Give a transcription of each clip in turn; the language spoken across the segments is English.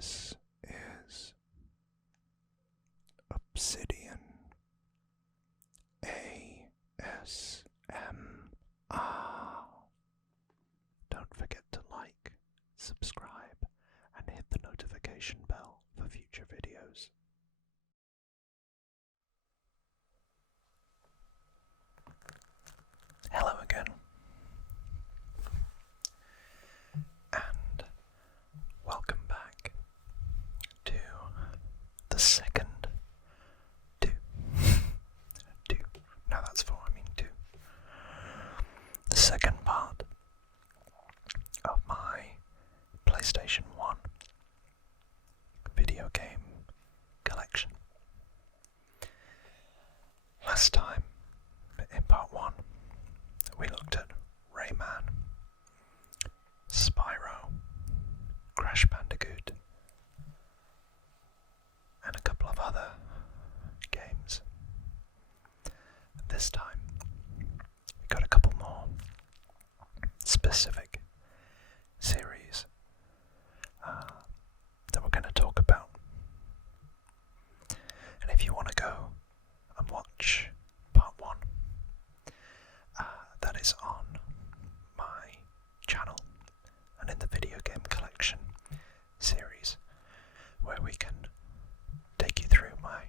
This is Obsidian ASMR. Don't forget to like, subscribe, and hit the notification bell for future videos. Hello again, and welcome back to the second the second part of my PlayStation 1 video game collection. Last time, in part 1, we looked at Rayman, Spyro, Crash Bandicoot, and a couple of other games. This time, we got a couple more specific series that we're going to talk about. And if you want to go and watch part 1, that is on my channel and in the video game collection series, where we can take you through my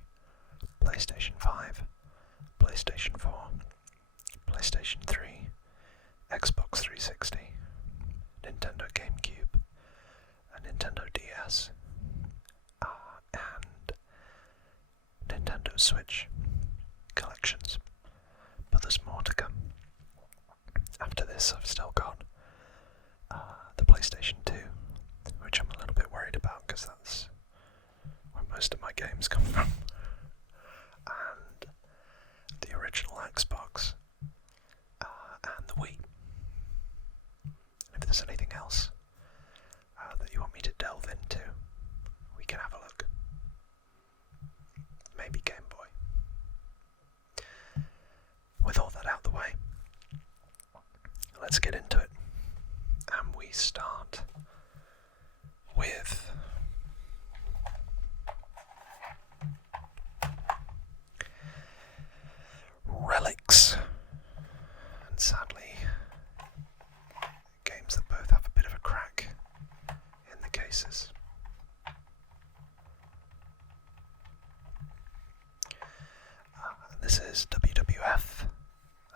PlayStation 5, PlayStation 4, PlayStation 3, Xbox 360, Nintendo GameCube, and Nintendo DS, and Nintendo Switch collections. But there's more to come. After this, I've still got the PlayStation 2, which I'm a little bit worried about because that's where most of my games come from, and the original Xbox, and the Wii. And if there's anything else that you want me to delve into, we can have a look. Maybe Game Boy. With all that out the way, let's get into it. And we start with relics. And sadly, games that both have a bit of a crack in the cases. This is WWF,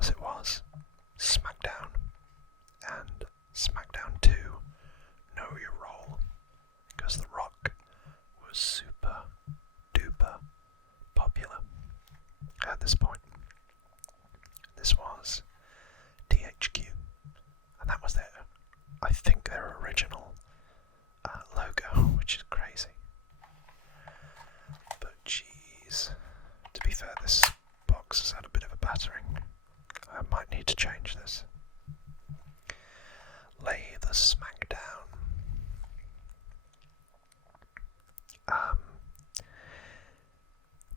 as it was, SmackDown, and SmackDown 2, Know Your Role, because The Rock was super duper popular at this point. This was THQ, and that was I think their original logo, which is crazy. But jeez, to be fair, this box has had a bit of a battering. I might need to change this. Lay the Smack Down.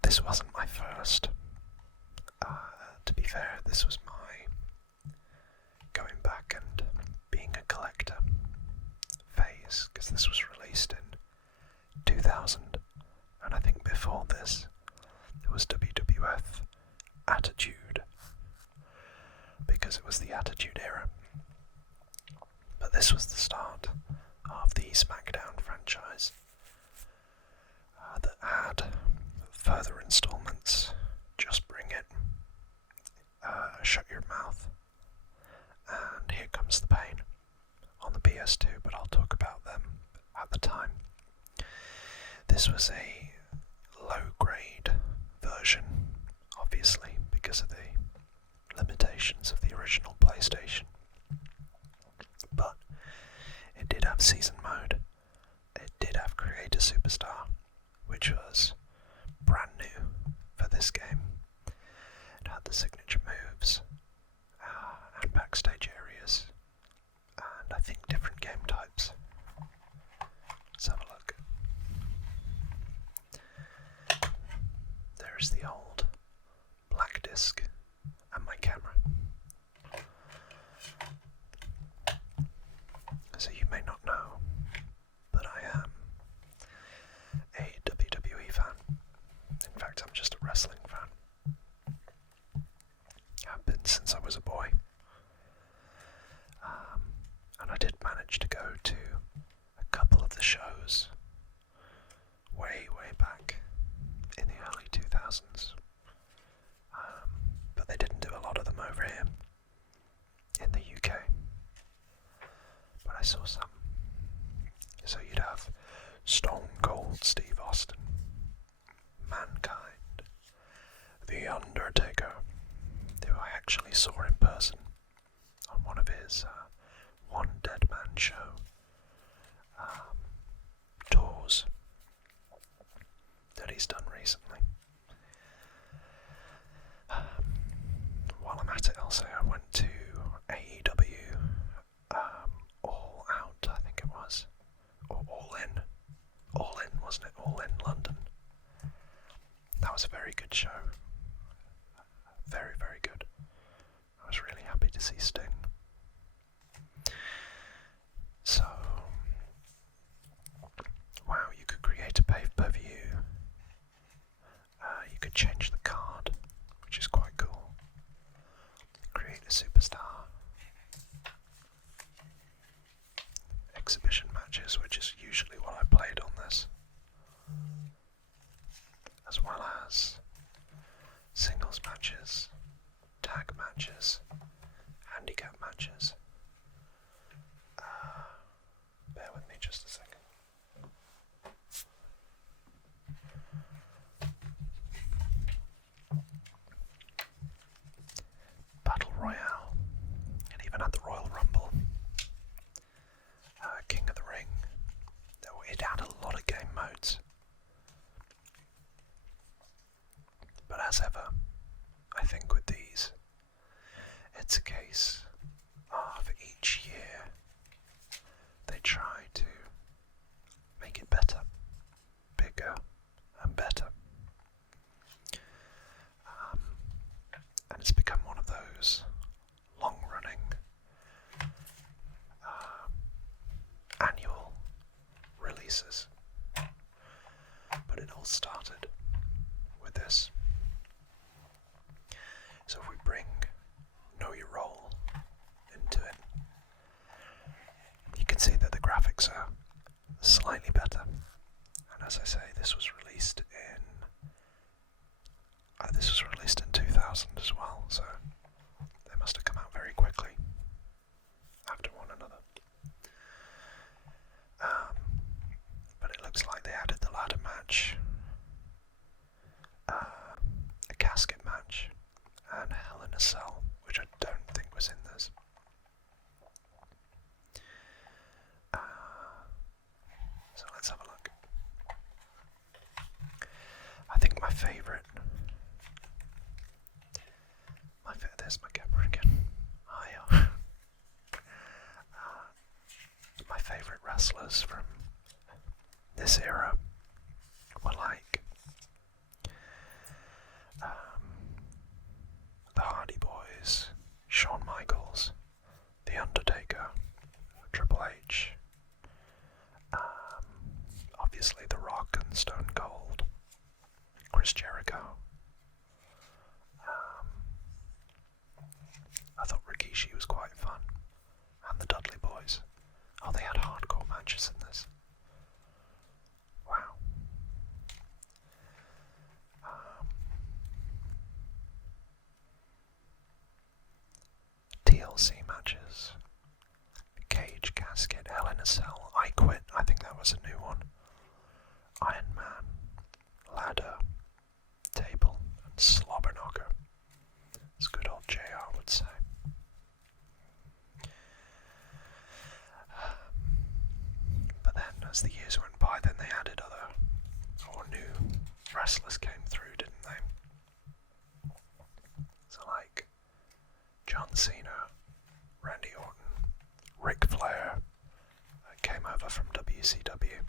This wasn't my first. To be fair, this was my going back and being a collector phase, because this was released in 2000, and I think before this it was WWF Attitude, because it was the Attitude Era. But this was the start of the SmackDown franchise that had further installments: Just Bring It, Shut Your Mouth, and Here Comes the Pain on the PS2, but I'll talk about them at the time. This was a low-grade version, obviously, because of the limitations of the original PlayStation. But it did have season mode, it did have Creator Superstar, which was brand new for this game. It had the signature moves, and backstage areas, and I think different game types. Let's have a look. There's the old black disc and my camera. So you may not know, but I am managed to go to a couple of the shows way back in the early 2000s. But they didn't do a lot of them over here in the UK. But I saw some. So you'd have Stone Cold Steve Austin, Mankind, The Undertaker, who I actually saw in person on one of his One Dead Man show tours that he's done recently. While I'm at it, I'll say I went to AEW All Out, I think it was, or All In, wasn't it? All In London. That was a very good show. Very, very good. I was really happy to see Sting. So, wow, you could create a pay-per-view. You could change the card, which is quite cool. Create a superstar. Exhibition matches, which is usually what I played on this. As well as singles matches, tag matches, handicap matches. Bear with me just a second. Battle Royale, and even at the Royal Rumble, King of the Ring. It had a lot of game modes. But as ever, I think with these, it's a case of each year they try to make it better, bigger and better. And it's become one of those long-running annual releases. But it all started with this. So if we bring Know Your Role into it, you can see that the graphics are slightly better. And as I say, this was released in 2000 as well, so they must have come out very quickly after one another. But it looks like they added the ladder match, a casket match, and a Hell in a Cell, which I don't think was in this. So let's have a look. I think my favourite. There's my camera again. My favourite wrestlers from this era were like the Hardy Boys, Shawn Michaels, The Undertaker, Triple H, obviously The Rock and Stone Cold, Chris Jericho. I thought Rikishi was quite fun, and the Dudley Boys. Oh, they had hardcore matches in this. Wow. TLC matches. Cage, Casket, Hell in a Cell, I Quit, I think that was a new one. Iron Man, Ladder, Table, and Slobberknocker. It's good old JR would say. But then, as the years went by, then they added other, or new wrestlers came through, didn't they? So like, John Cena, Randy Orton, Ric Flair, came over from WCW,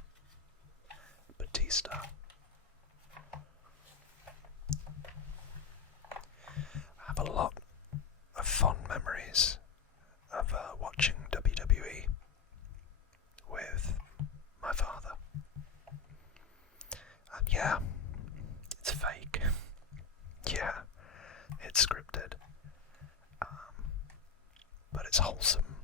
Batista. I have a lot of fond memories of watching WWE with my father. And yeah, it's fake. Yeah, it's scripted. But it's wholesome.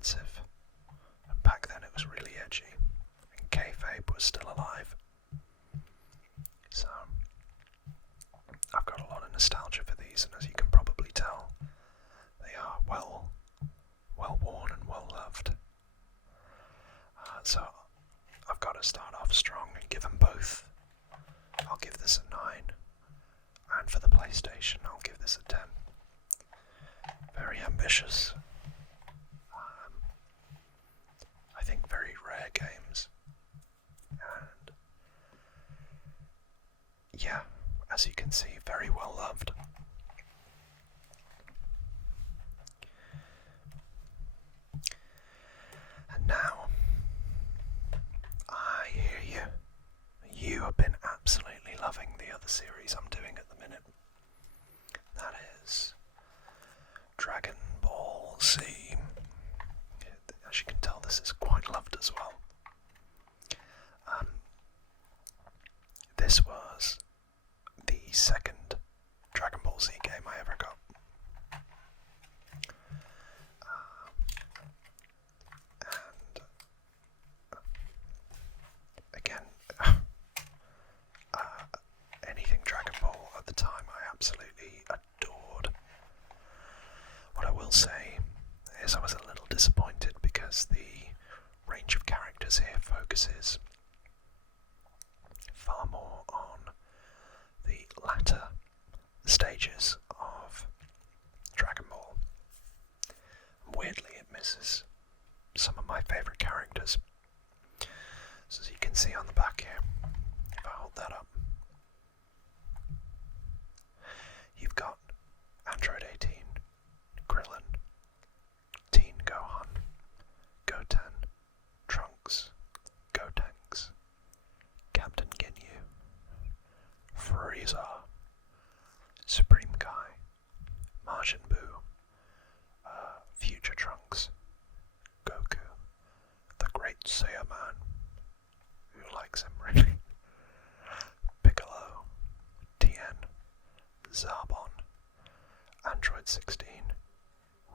offensive. And back then it was really edgy. And kayfabe was still alive. So, I've got a lot of nostalgia for these, and as you can probably tell, they are well worn and well loved. So, I've got to start off strong and give them both. I'll give this a 9, and for the PlayStation, I'll give this a 10. Very ambitious. I think very rare games. And yeah, as you can see, very well loved. And now, I hear you. You have been absolutely loving the other series I'm doing at the minute. That is Dragon Ball Z. As you can tell, this is quite loved as well. This was the second Dragon Ball Z game I ever got. And again, anything Dragon Ball at the time I absolutely adored. What I will say is I was a little disappointed because the range of characters here focuses far more on the latter stages of Dragon Ball. Weirdly, it misses some of my favourite characters. So as you can see on the back here, if I hold that up, you've got Android 18, Krillin, Teen Gohan, Goten, Trunks, Gotenks, Captain Ginyu, Frieza, Supreme Kai, Majin Buu, Future Trunks, Goku, the Great Saiyaman, who likes him really, Piccolo, Tien, Zarbon, Android 16,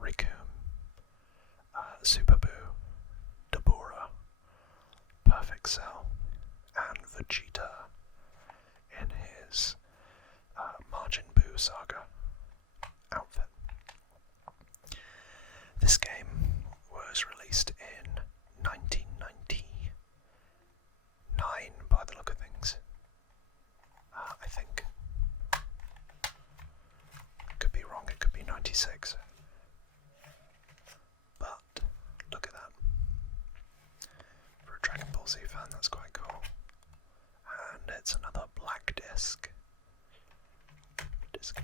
Riku, Super Buu, Dabura, Perfect Cell, and Vegeta in his Majin Buu saga outfit. This game was released in 1999 by the look of things. I think. Could be wrong, it could be 96. But look at that. For a Dragon Ball Z fan, that's quite cool. And it's another black disc. Disc.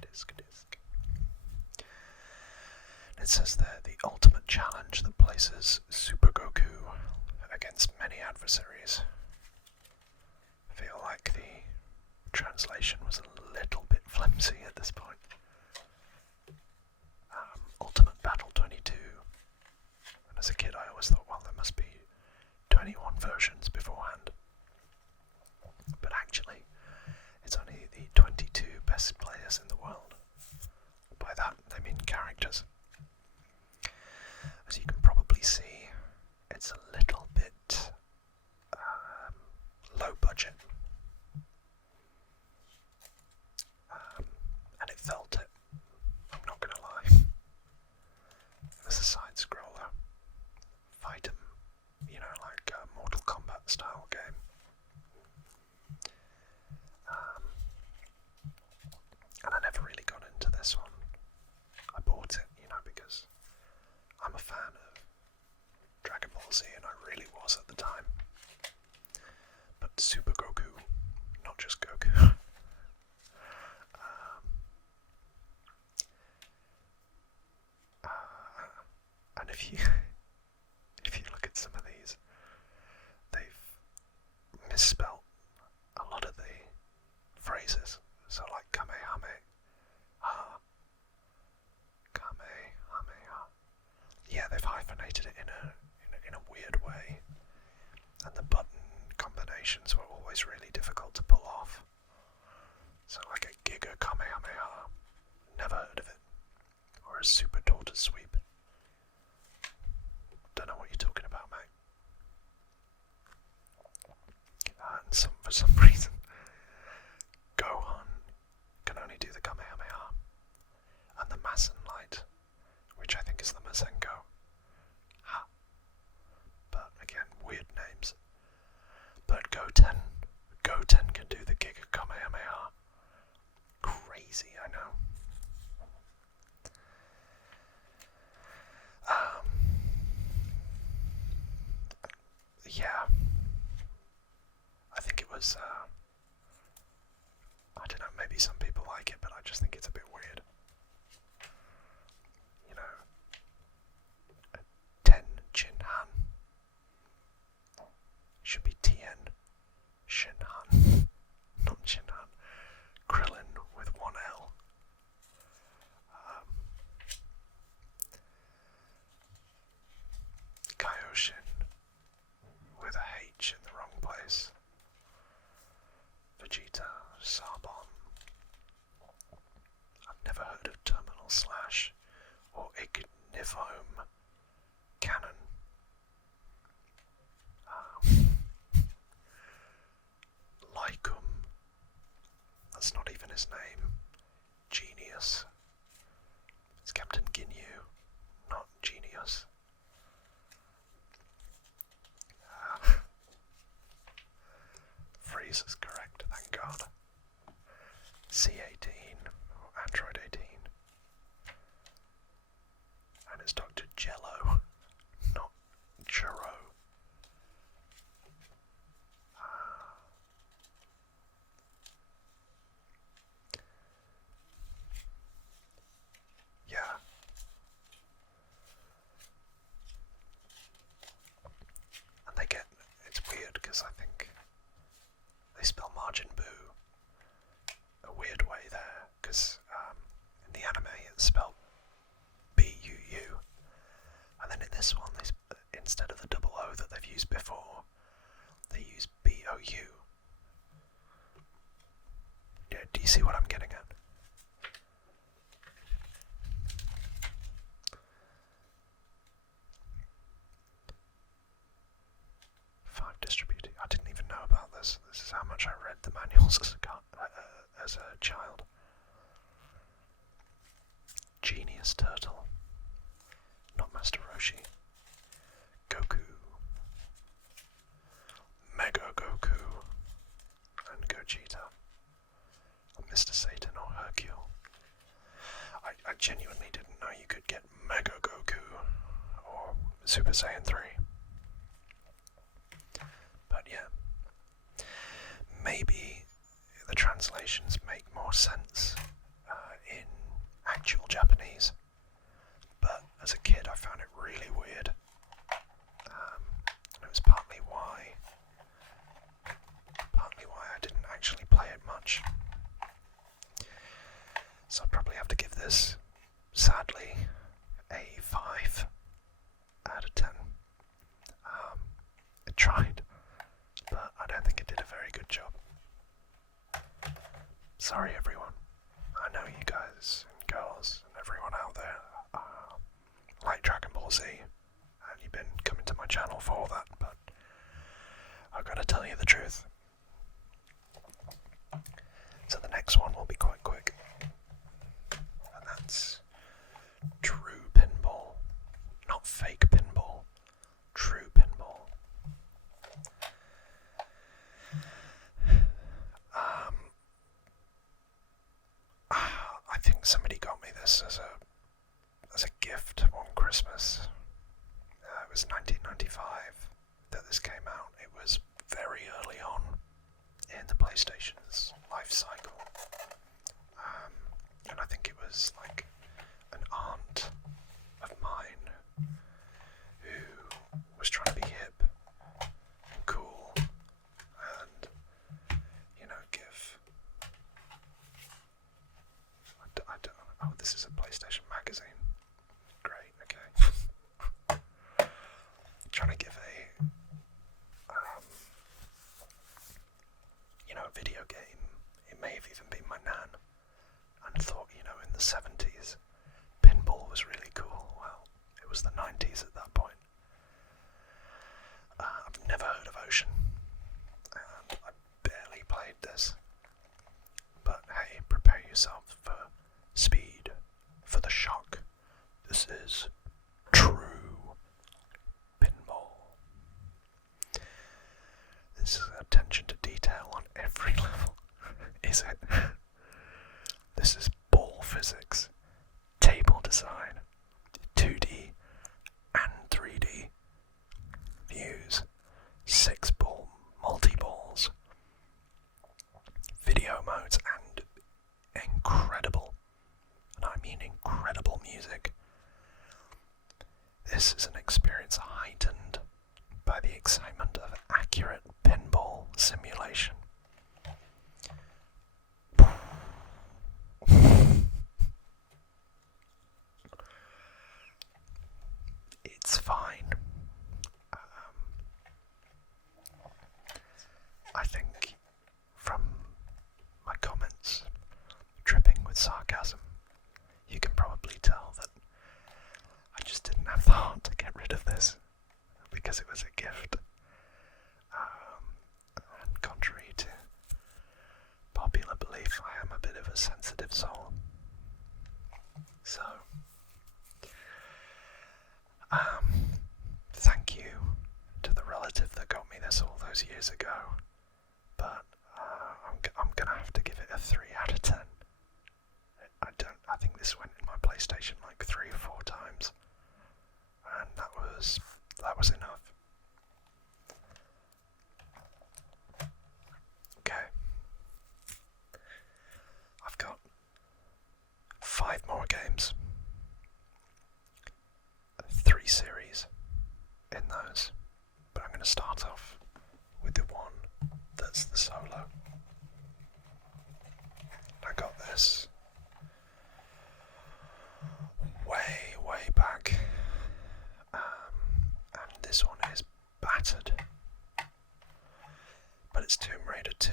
It says there, the ultimate challenge that places Super Goku against many adversaries. I feel like the translation was a little bit flimsy at this point. Ultimate Battle 22. And as a kid I always thought, well, there must be 21 versions beforehand. But actually, it's only the 22 best players in the world. By that, I mean characters. As you can probably see, it's a little bit low budget. And it felt it. I'm not going to lie. There's a side scroller. Fight 'em. You know, like a Mortal Kombat style game. And I never really got into this one. I bought it, you know, because I'm a fan of Dragon Ball Z, and I really was at the time. But Super Goku, not just Goku. And if you look at some of these, they've misspelt a lot of the phrases. So like Kamehameha, Kamehameha. Yeah, they've hyphenated it in a weird way, and the button combinations were always really difficult to pull off. So like a Giga Kamehameha, never heard of it, or a Super Tortoise Sweep. for some reason. Gohan can only do the Kamehameha. And the Masen Light, which I think is the Masenko. Ha. But again, weird names. But Goten can do the Giga Kamehameha. Crazy, I know. Yeah. I think it was, I don't know, maybe some people like it, but I just think it's a bit weird. You know, Ten Jinhan. Should be Tien Shinhan, not Jinhan. Krillin with one L. Kaioshin with a H in the wrong place. Vegeta, Sarbon. I've never heard of Terminal Slash or Ignifome Cannon. Lycum. That's not even his name. Genius. It's Captain Ginyu, not Genius. Frieza's correct, thank God. C18, or Android 18. And it's Dr. Jello, not Churro. Yeah. And they get, it's weird because I think they spell Majin Buu a weird way there, because in the anime it's spelled B-U-U, and then in this one, instead of the double O that they've used before, they use B-O-U. Yeah, do you see what I'm getting at? Five distributing. I didn't even know about this. This is how much I read the manuals as a child. Genius Turtle. Not Master Roshi. Goku. Mega Goku. And Gogeta. Or Mr. Satan or Hercule. I genuinely didn't know you could get Mega Goku or Super Saiyan 3. But yeah, maybe the translations make more sense in actual Japanese, but as a kid I found it really weird, and it was partly why I didn't actually play it much. So I'll probably have to give this, sadly, a 5 out of 10. It tried, but I don't think it did a very good job. Sorry everyone, I know you guys and girls and everyone out there like Dragon Ball Z, and you've been coming to my channel for all that, but I've got to tell you the truth. So the next one will be quite quick, and that's true pinball, not fake pinball, true pinball. I think somebody got me this as a gift one Christmas. It was 1995 that this came out. It was very early on in the PlayStation's life cycle, and I think it was like an aunt of mine who was trying to be hip and cool and, you know, give. I don't. Oh, this is a PlayStation magazine. Great. Okay. Trying to give a, you know, a video game. It may have even been my nan, and thought, you know, in the 70s, pinball was really cool. Well, it was the 90s at that point. I've never heard of Ocean, and I barely yourself for speed, for the shock. This is true pinball. This is attention to detail on every level. Is it? This is ball physics, table design, 2D and 3D views, 6-ball multi-balls, video modes, and incredible, and I mean incredible music. This is an experience heightened by the excitement of accurate pinball simulation. It's fine. I think from my comments dripping with sarcasm, you can probably tell that I just didn't have the heart to get rid of this because it was a gift. And contrary to popular belief, I am a bit of a sensitive soul. So, thank you to the relative that got me this all those years ago, but I'm gonna have to give it a 3 out of 10. I think this went in my PlayStation like 3 or 4 times, and that was enough. Okay, I've got 5 more games, 3 series in those, but I'm going to start off with the one that's the solo. I got this way back, and this one is battered, but it's Tomb Raider 2,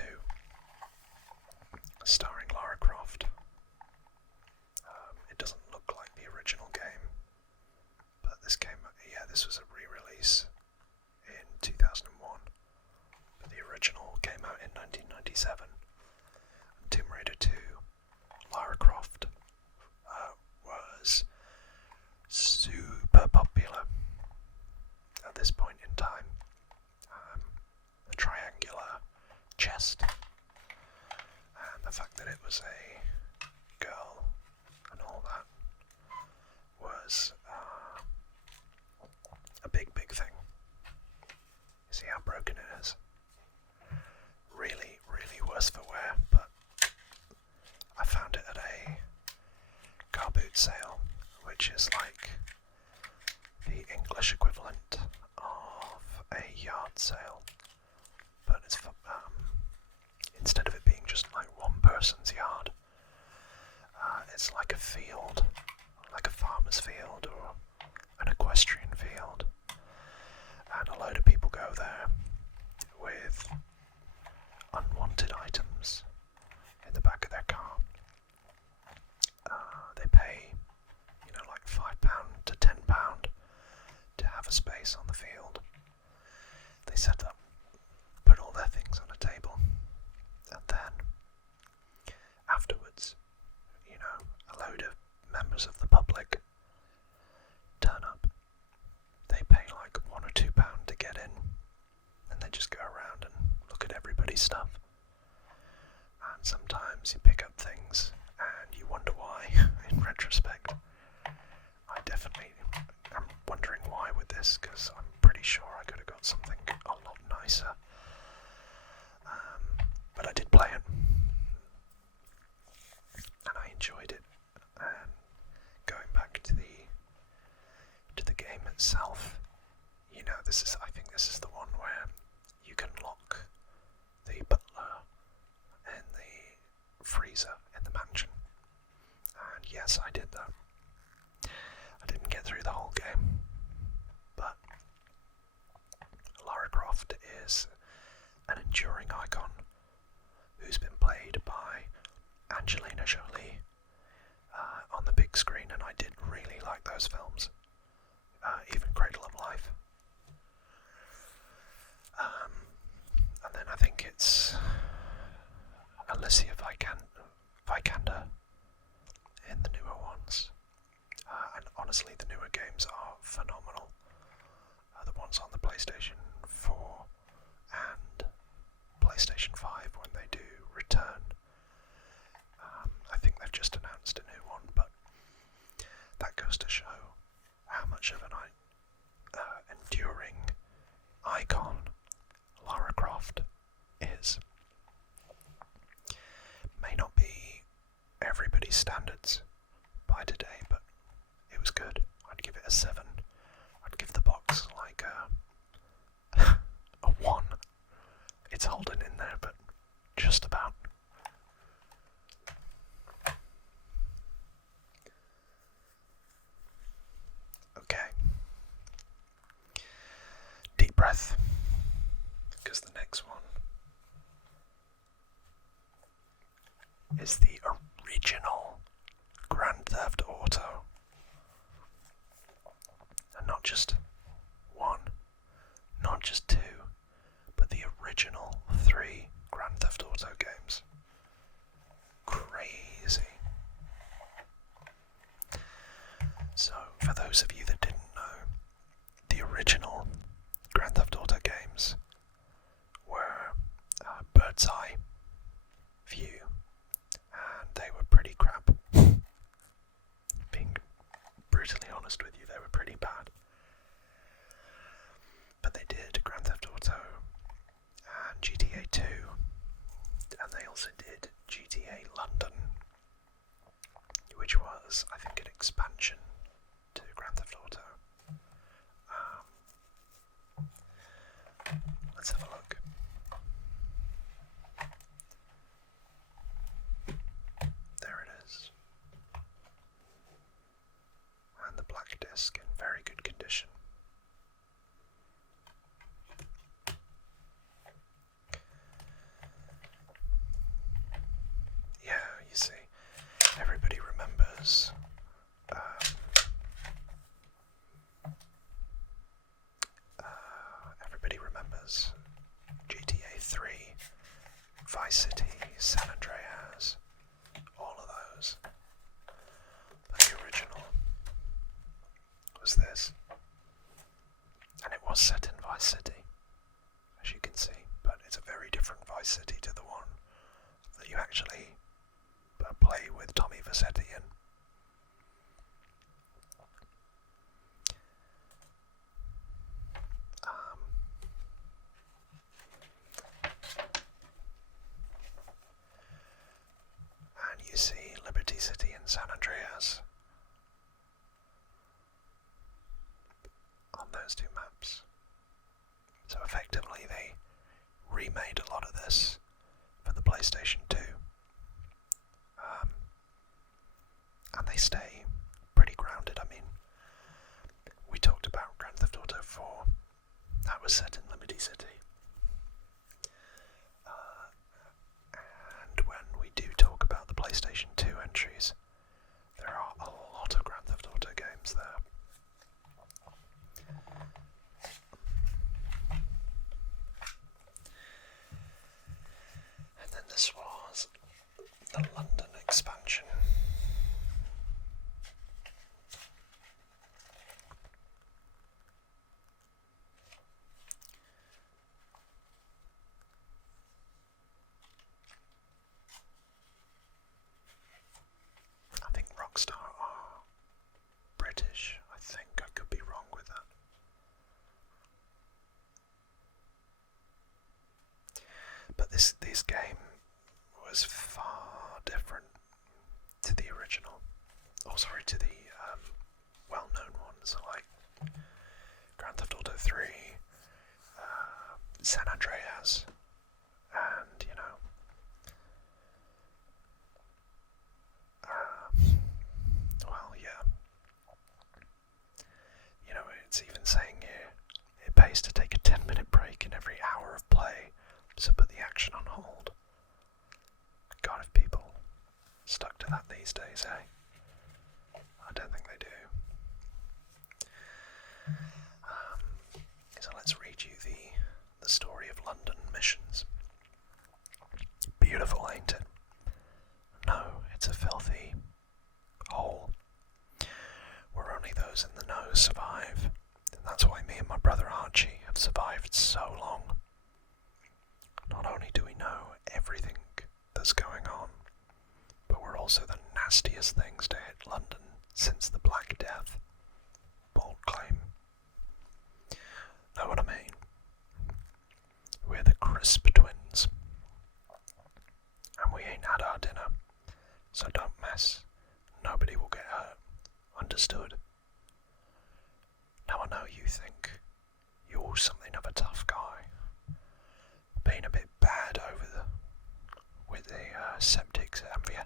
starring Lara Croft. It doesn't look like the original game, but this was a re-release in 2001, but the original came out in 1997. And Tomb Raider 2, Lara Croft was super popular at this point in time. The triangular chest, and the fact that it was a girl and all that was a big thing. You see how broken it is? Really worse for wear, but I found it at a car boot sale, which is like the English equivalent of a yard sale, but it's for, instead of it being just like one person's yard, it's like a field, like a farmer's field or an equestrian field, and a load of people go there with unwanted items in the back of their car. They pay, like £5 to £10 to have a space on the field. They set up, put all their things on a table, and then afterwards, a load of members of the public turn up. They pay like £1 or £2 to get in, and they just go around and look at everybody's stuff. And sometimes you pick up things and you wonder why, in retrospect. I definitely am wondering why with this, because I'm pretty sure I could have got something a lot nicer. But I did play it, and I enjoyed it. And going back to the game itself, I think this is the one where you can lock the butler in the freezer in the mansion. And yes, I did that. I didn't get through the whole game, but Lara Croft is an enduring icon who's been played by Angelina Jolie on the big screen, and I did really like those films, even Cradle of Life. And then I think it's Alicia Vikander in the newer ones. And honestly, the newer games are phenomenal. The ones on the PlayStation 4 and PlayStation 5, when they do return. I think they've just announced a new one, but that goes to show how much of an enduring icon Lara Croft is. May not be everybody's standards by today, but it was good. I'd give it a 7. I'd give the box like a 1. It's holding in there, but just about. Okay. Deep breath, because the next one is the original Grand Theft Auto. And not just 1, not just 2, but the original 3 Grand Theft Auto games. Crazy. So, for those of you that didn't know, the original Grand Theft Auto games were bird's eye view, and they were pretty crap. Being brutally honest with you, they were pretty bad. But they did Grand Theft Auto and GTA 2, and they also did GTA London, which was, I think, an expansion to Grand Theft Auto. Let's have a look. There it is. And the black disc in very good condition. Yeah, you see, everybody remembers GTA 3, Vice City, San Andreas, all of those. But the original was this. And it was set in Vice City, as you can see, but it's a very different Vice City to the one that you actually play with Tommy Vercetti in. And you see Liberty City and San Andreas on those two maps. So effectively they remade a lot of this for the PlayStation 2. And they stay pretty grounded. I mean, we talked about Grand Theft Auto 4. That was set in Liberty City. And when we do talk about the PlayStation 2 entries, there are a lot of Grand Theft Auto games there. And then this was the London expansion. I think Rockstar are British. I think I could be wrong with that. But this game was far different to the original. Oh, sorry, to the well-known ones like Grand Theft Auto 3, San Andreas, and well, yeah. It's even saying here, it pays to take a 10-minute break in every hour of play, so put the action on hold. God, if people stuck to that these days, eh? I don't think they do. So let's read you the story of London missions. Beautiful, ain't it? No, survived so long. Not only do we know everything that's going on, but we're also the nastiest things to hit London since the Black Death. Bold claim. Know what I mean? We're the Crisp Twins. And we ain't had our dinner, so don't mess. Nobody will get hurt. Understood? Now I know you think you're something of a tough guy. Been a bit bad with the septics, haven't you?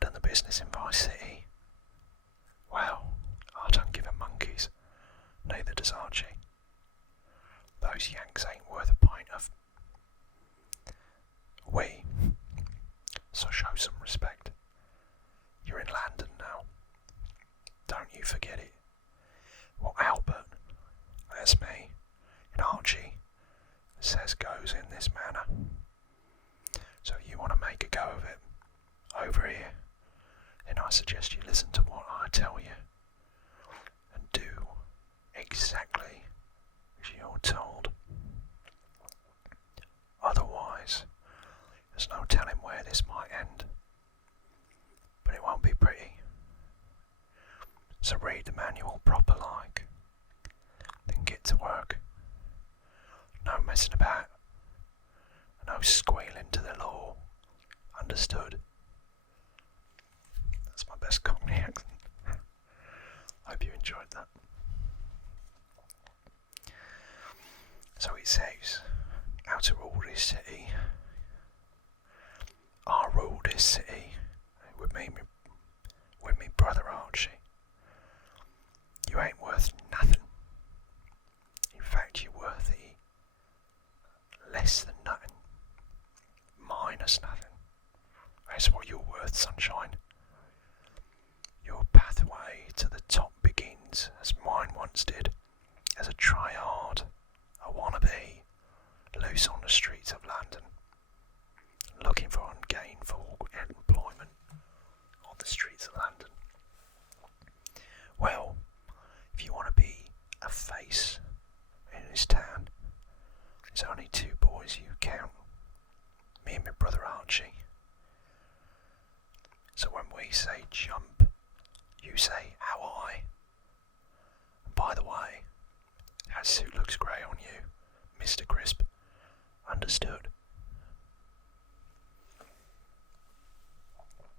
Done the business in Vice City. Well, I don't give a monkey's. Neither does Archie. Those Yanks ain't worth a pint of. So show some respect. You're in London now. Don't you forget it. Well, Albert, that's me, and Archie, says goes in this manner. So if you want to make a go of it, over here, then I suggest you listen to what I tell you, and do exactly as you're told. Otherwise, there's no telling where this might end. But it won't be pretty. So read the manual proper like. Then get to work. No messing about. No squealing to the law. Understood? That's my best Cockney accent. Hope you enjoyed that. So it says, how to rule this city. I rule this city with me brother Archie. You ain't worth nothing. In fact, you're worth less than nothing. Minus nothing. That's what you're worth, sunshine. Your pathway to the top begins, as mine once did, as a tryhard, a wannabe, loose on the streets of London, looking for ungainful employment on the streets of London. Well, if you want to be a face in this town, there's only two boys you count. Me and my brother Archie. So when we say jump, you say how I. And by the way, that suit looks grey on you, Mr. Crisp. Understood?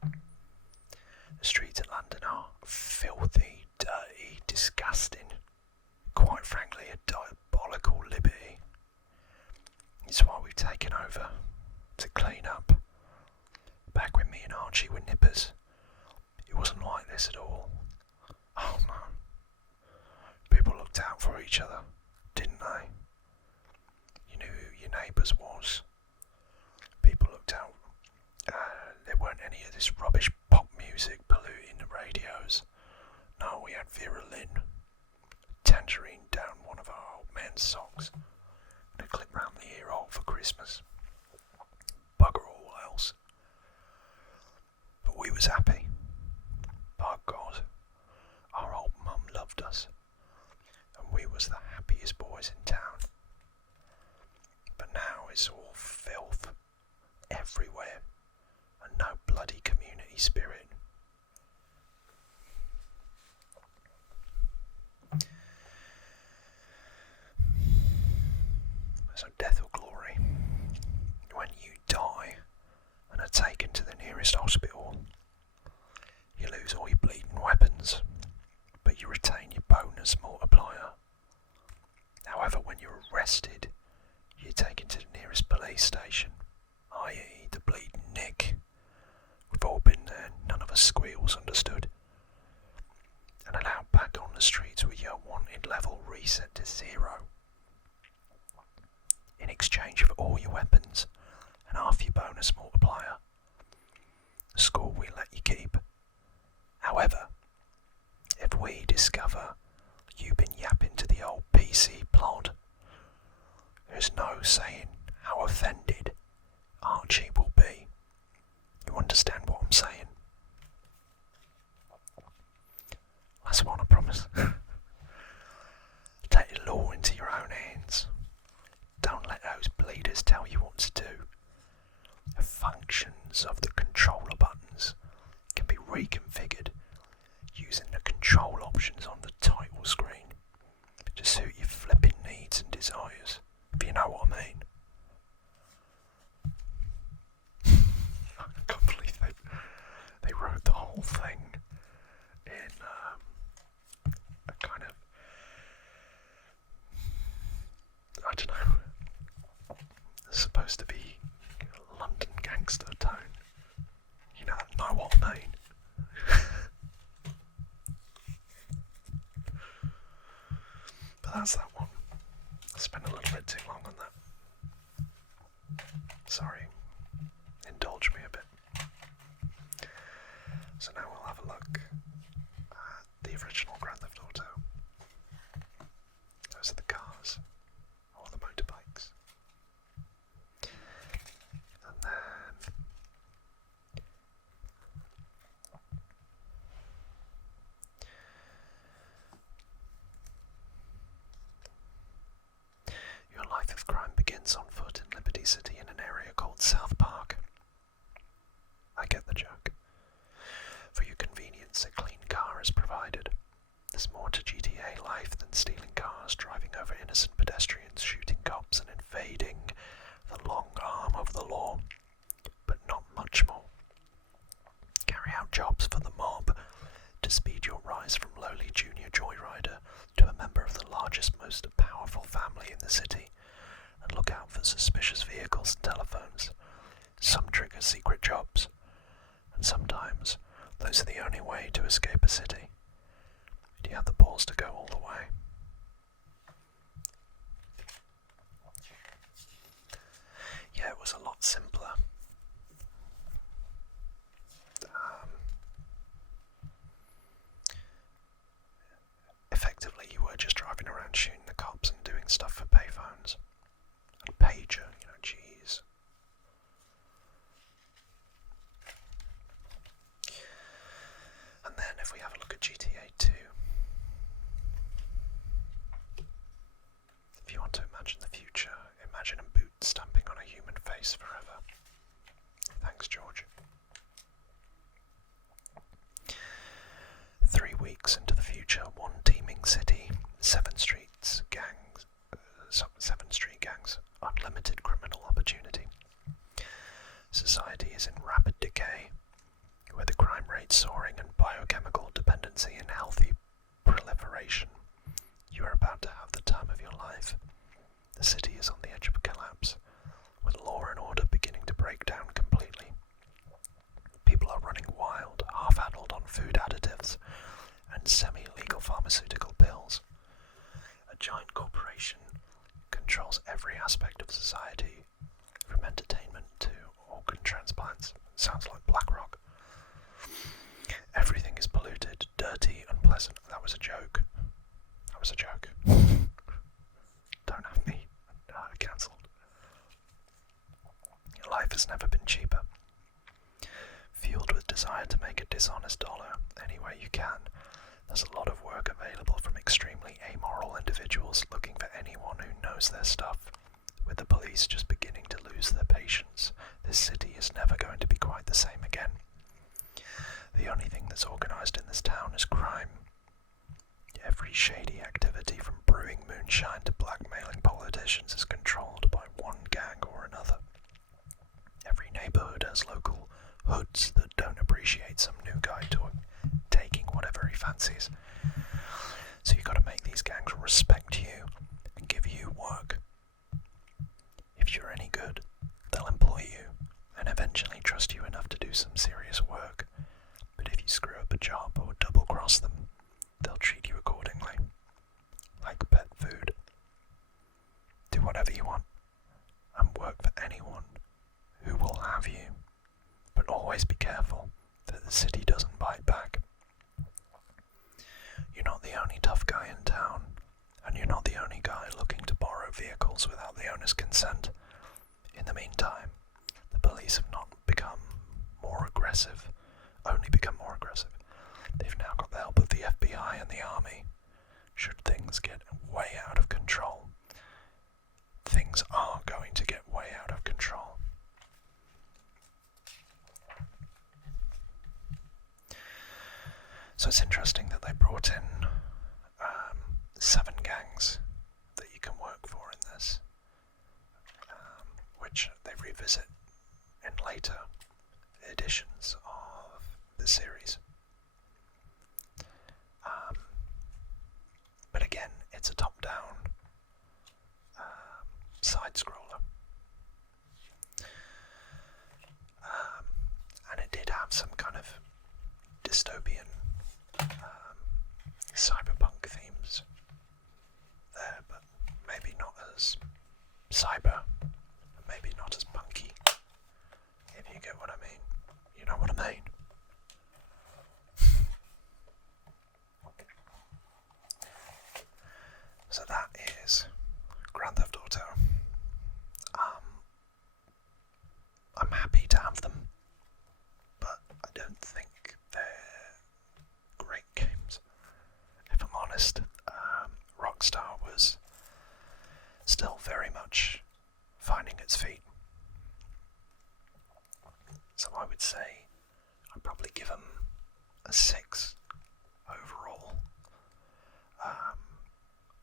The streets of London are filthy, dirty, disgusting, quite frankly a diabolical liberty. It's why we've taken over, to clean up. Back when me and Archie were nippers, it wasn't like this at all. Oh no. People looked out for each other, didn't they? You knew who your neighbours was. People looked out. There weren't any of this rubbish pop music polluting the radios. No, we had Vera Lynn, tangerine down one of our old man's socks, and a clip round the ear hole for Christmas. Bugger all else. But we was happy. By God, our old mum loved us, and we was the happiest boys in town. But now it's all filth everywhere, and no bloody community spirit. So death or glory, when you die and are taken to the nearest hospital, you lose all your bleeding weapons, but you retain your bonus multiplier. However, when you're arrested, you're taken to the nearest police station, i.e. the bleeding Nick. We've all been there, none of us squeals, understood? And allowed back on the streets with your wanted level reset to 0. In exchange for all your weapons and half your bonus multiplier. The score we let you keep. However, if we discover you've been yapping to the old PC plod, there's no saying how offended Archie will be. You understand what I'm saying? That's one I promise. Take the law functions of the controller buttons can be reconfigured using the control options on the title screen to suit your flipping needs and desires, if you know what I mean. I can't believe they wrote the whole thing in a kind of, I don't know, it's supposed to be London gangster tone. You know what I mean. But that's that one. I spent a little bit too long on that. Sorry. Indulge me a bit. So now we'll have a look at the original Grand Theft Auto. Those are the cars, or the motorbikes. And then your life of crime begins on foot in Liberty City in an area called South Park. I get the joke. For your convenience, a clean car is provided. There's more to GTA life than stealing cars, driving over innocent pedestrians, shooting cops, and invading the long arm of the law. But not much more. Carry out jobs for the mob to speed your rise from lowly junior joyrider to a member of the largest, most powerful family in the city, and look out for suspicious vehicles and telephones. Some trigger secret jobs, and sometimes those are the only way to escape a city. Do you have the balls to go all the way? Yeah, it was a lot simpler. Effectively, you were just driving around shooting the cops and doing stuff for payphones. And pager, jeez. And then if we have a look at GTA 2, if you want to imagine the future, imagine a boot stamping on a human face forever. Thanks, George. 3 weeks into the future, one teeming city, 7 street gangs, unlimited criminal opportunity. Society is in rapid decay, with the crime rate soaring and biochemical dependency in healthy proliferation. You are about to have the time of your life. The city is on the edge of collapse, with law and order beginning to break down completely. People are running wild, half-addled on food additives and semi-legal pharmaceutical pills. A giant corporation controls every aspect of society, from entertainment to organ transplants. Sounds like BlackRock. Everything is polluted, dirty, unpleasant. That was a joke. Don't have me cancelled. Life has never been cheaper. Fueled with desire to make a dishonest dollar any way you can, there's a lot of work available from extremely amoral individuals looking for anyone who knows their stuff. With the police just beginning to lose their patience, this city is never going to be quite the same again. The only thing that's organised in this town is crime. Every shady activity from brewing moonshine to blackmailing politicians is controlled by one gang or another. Every neighbourhood has local hoods that don't appreciate some new guy taking whatever he fancies. So you've got to make these gangs respect you and give you work. If you're any good, they'll employ you and eventually trust you enough to do some serious work. But if you screw up a job or double-cross them, they'll treat you accordingly, like pet food. Do whatever you want and work for anyone who will have you, but always be careful that the city doesn't bite back. You're not the only tough guy in town, and you're not the only guy looking to borrow vehicles without the owner's consent. In the meantime, the police have not become more aggressive, only become more aggressive. They've now got the help of the FBI and the army. Should things get way out of control, things are going to get way out of control. So it's interesting that they brought in 7 gangs that you can work for in this, which they revisit in later editions of the series. But again, it's a top-down side-scroller. And it did have some kind of dystopian cyberpunk themes there, but maybe not as cyber, maybe not as punky, if you get what I mean. You know what I mean? So that is Grand Theft Auto. I'm happy to have them, but I don't think they're great games. If I'm honest, Rockstar was still very much finding its feet. So I would say I'd probably give them a 6 overall.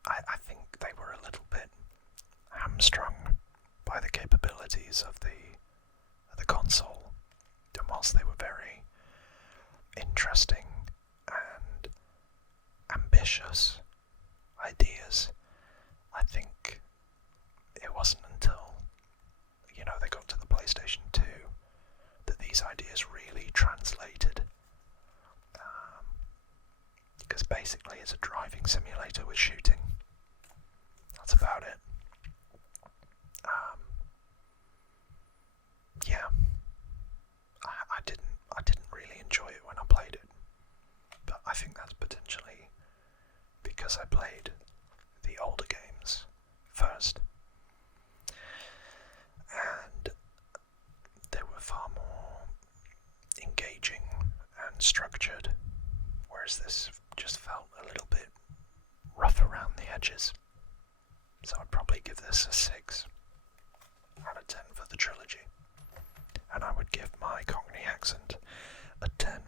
I think they were a little bit hamstrung by the capabilities of the console, and whilst they were very interesting and ambitious ideas, I think it wasn't until they got to the PlayStation 2 that these ideas really translated, because basically it's a driving simulator with shooting. That's about it. Yeah, I didn't really enjoy it when I played it, but I think that's potentially because I played the older games first, and they were far more engaging and structured, whereas this just felt a little bit rough around the edges. So I'd probably give this a 6 out of 10 for the trilogy, and I would give my Cockney accent a 10.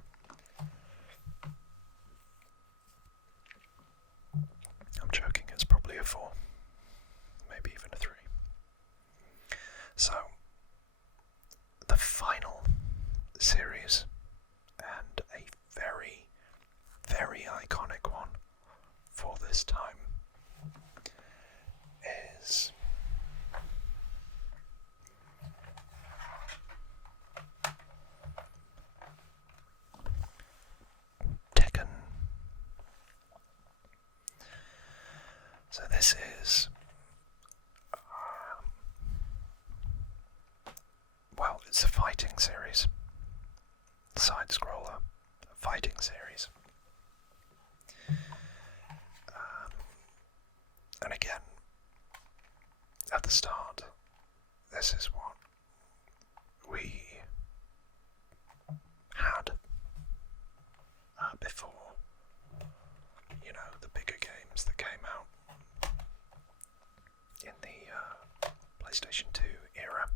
I'm joking, it's probably a 4, maybe even a 3. So, the final series, and a very, very iconic one for this time, is Tekken. So this is, it's a fighting series, side-scroller fighting series. And again, at the start, this is what we had before, the bigger games that came out in the PlayStation 2 era.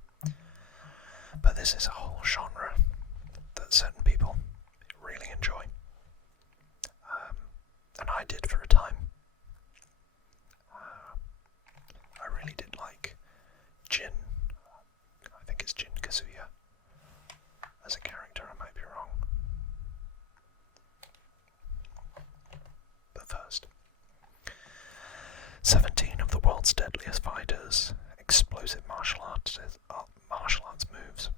But this is a whole genre that certain people really enjoy. And I did for a time. I really did like Jin. I think it's Jin Kazuya as a character, I might be wrong. But first, 17 of the world's deadliest fighters, explosive martial arts moves,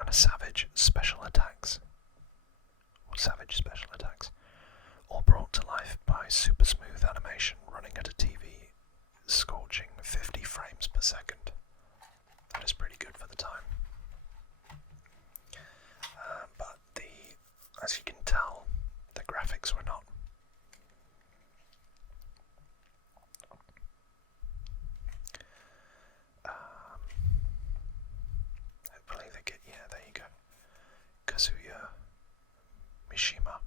and savage special attacks, all brought to life by super smooth animation running at a TV scorching 50 frames per second. That is pretty good for the time. But as you can tell, the graphics were not. Hopefully they get, there you go. Kazuya Mishima.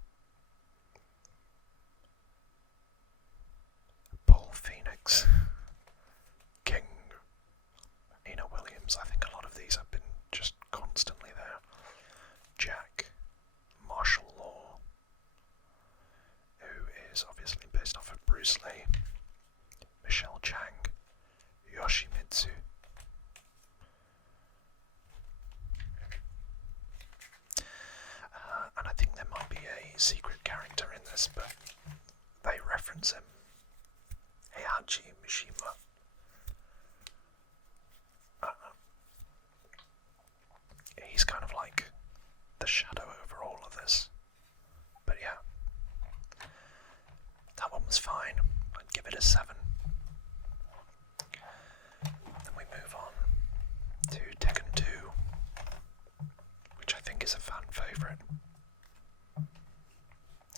Paul Phoenix. King. Nina Williams. I think a lot of these have been just constantly there. Jack. Martial Law. secret character in this, but they reference him. Heihachi Mishima. He's kind of like the shadow over all of this. But yeah, that one was fine. I'd give it a 7. Then we move on to Tekken 2, which I think is a fan favourite.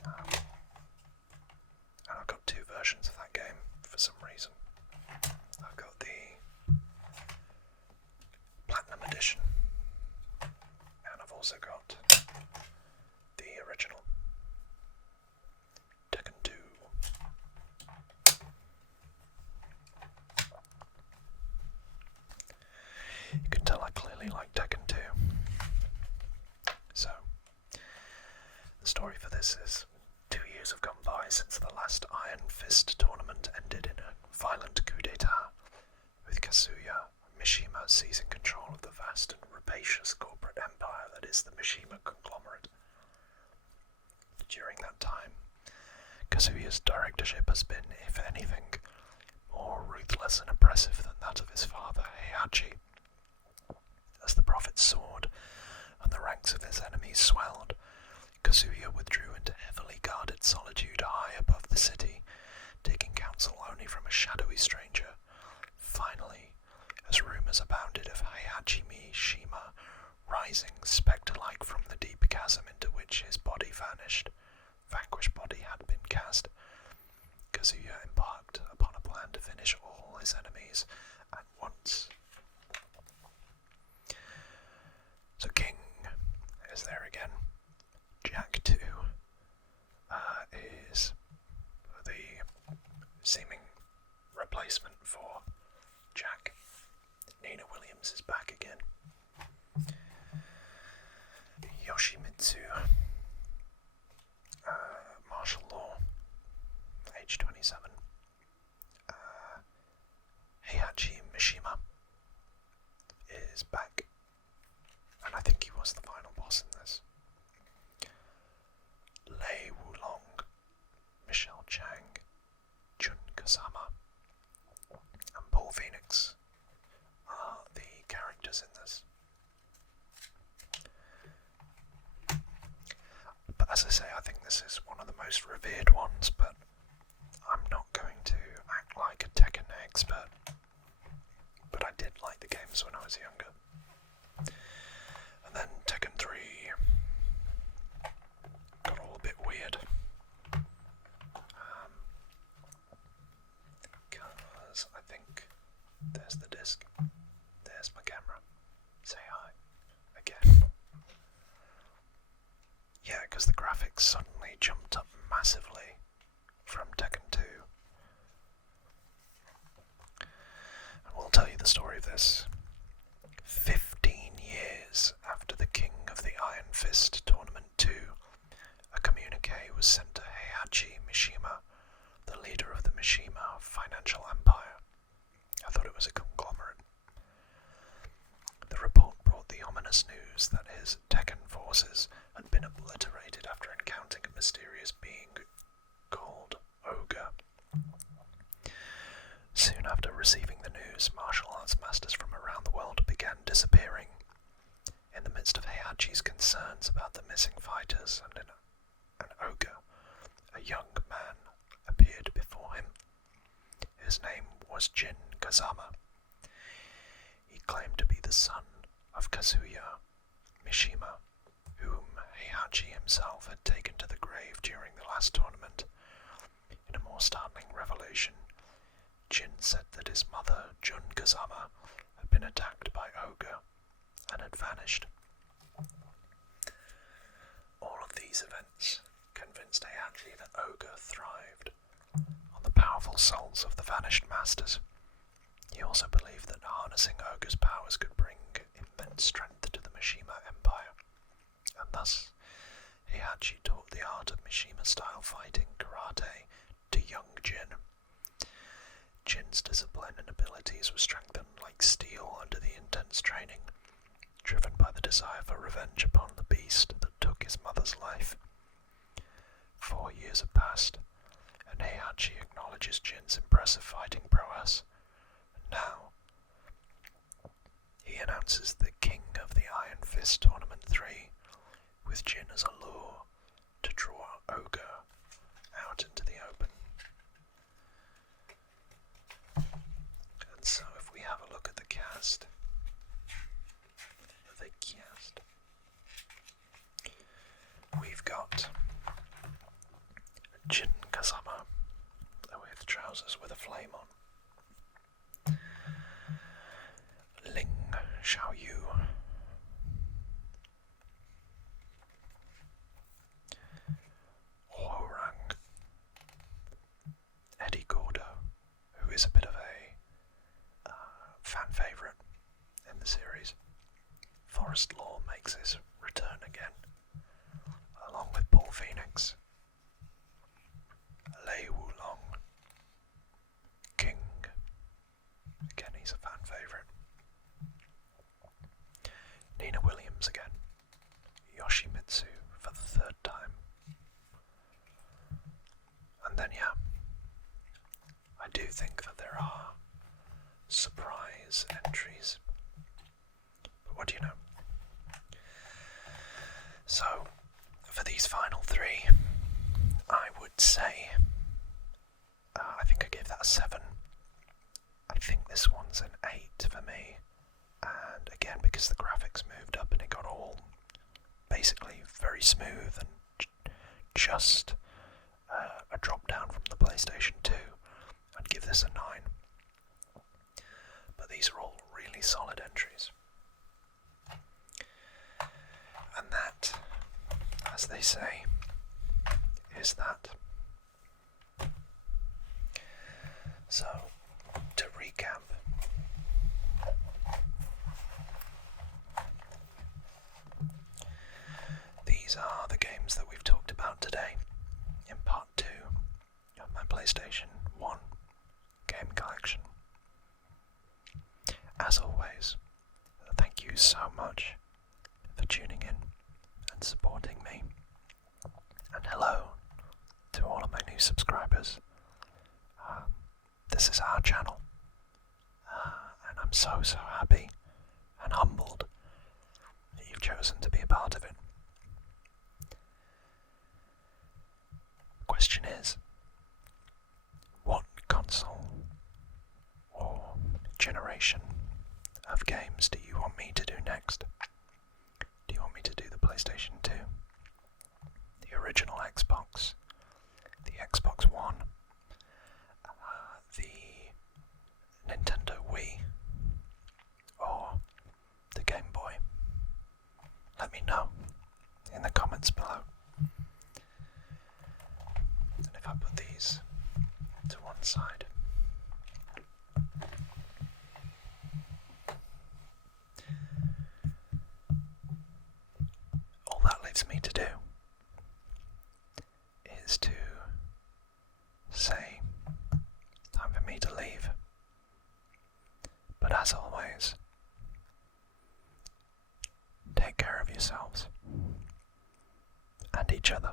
And I've got 2 versions of that game for some reason. I've got the Platinum Edition, and I've also got the original Tekken 2. You can tell I clearly like Tekken 2. So, the story for this is 2 years have gone by since the last Iron Fist tournament ended in a violent coup d'etat, with Kazuya Mishima seizing control of the vast and rapacious corporate empire that is the Mishima conglomerate. During that time, Kazuya's directorship has been, if anything, more ruthless and oppressive than that of his father Heihachi. As the profits soared and the ranks of his enemies swelled, Kazuya withdrew into heavily guarded solitude high above the city, taking counsel only from a shadowy stranger. Finally, as rumours abounded of Heihachi Mishima rising spectre-like from the deep chasm into which his body vanished, vanquished body had been cast, Kazuya embarked upon a plan to finish all his enemies at once. So King is there again. Jack 2 is the seeming replacement for Jack. Nina Williams is back again. Yoshimitsu, martial law, age 27. Heihachi Mishima is back, and I think he was the final boss in this. Lei Wulong, Michelle Chang, Jun Kazama, and Paul Phoenix are the characters in this. But as I say, I think this is one of the most revered ones, but I'm not going to act like a Tekken expert. But I did like the games when I was younger. And then Tekken 3 got all a bit weird. Because I think there's the disc. There's my camera. Say hi again. Yeah, because the graphics suddenly jumped up massively from Tekken 2. And we'll tell you the story of this. 15 years after the King of the Iron Fist Tournament 2, a communique was sent to Heihachi Mishima, the leader of the Mishima financial empire. I thought it was a conglomerate. The report brought the ominous news that his Tekken forces had been obliterated after encountering a mysterious being called Ogre. Soon after receiving the news, martial arts masters from around the world began disappearing. In the midst of Heihachi's concerns about the missing fighters and an ogre, a young man appeared before him. His name was Jin Kazama. He claimed to be the son of Kazuya Mishima, whom Heihachi himself had taken to the grave during the last tournament. In a more startling revelation, Jin said that his mother, Jun Kazama, had been attacked by Ogre and had vanished. All of these events convinced Heihachi that Ogre thrived on the powerful souls of the vanished masters. He also believed that harnessing Ogre's powers could bring immense strength to the Mishima Empire, and thus Heihachi taught the art of Mishima-style fighting karate to young Jin. Jin's discipline and abilities were strengthened like steel under the intense training, driven by the desire for revenge upon the beast that took his mother's life. Hachi acknowledges Jin's impressive fighting prowess. Now, he announces the King of the Iron Fist Tournament 3, with Jin as a lure to draw Ogre out into the open. And so if we have a look at the cast, we've got Jin Kazama with trousers with a flame on, Ling Xiaoyu, Huorang, Eddie Gordo, who is a bit of a fan favourite in the series. Forest Law makes his return again, along with Paul Phoenix, Lei Wulong, King, again he's a fan favourite, Nina Williams again, Yoshimitsu for the third time, and then yeah, I do think that there are surprise entries, but what do you know? So, for these final three, I would say, I think I gave that a 7. I think this one's an 8 for me, and again because the graphics moved up and it got all basically very smooth and just a drop down from the PlayStation 2, I'd give this a 9. But these are all really solid entries. And that, as they say, is that. So, to recap, these are the games that we've talked about today in part 2 of my PlayStation 1 game collection. As always, thank you so much for tuning in and supporting me. And hello to all of my new subscribers. This is our channel, and I'm so happy and humbled that you've chosen to be a part of it. The question is, what console or generation of games do you want me to do next? Do you want me to do the PlayStation 2, the original Xbox, the Xbox One, the Nintendo Wii, or the Game Boy? Let me know in the comments below. And if I put these to one side, all that leaves me to do is to say, time for me to leave. But as always, take care of yourselves and each other.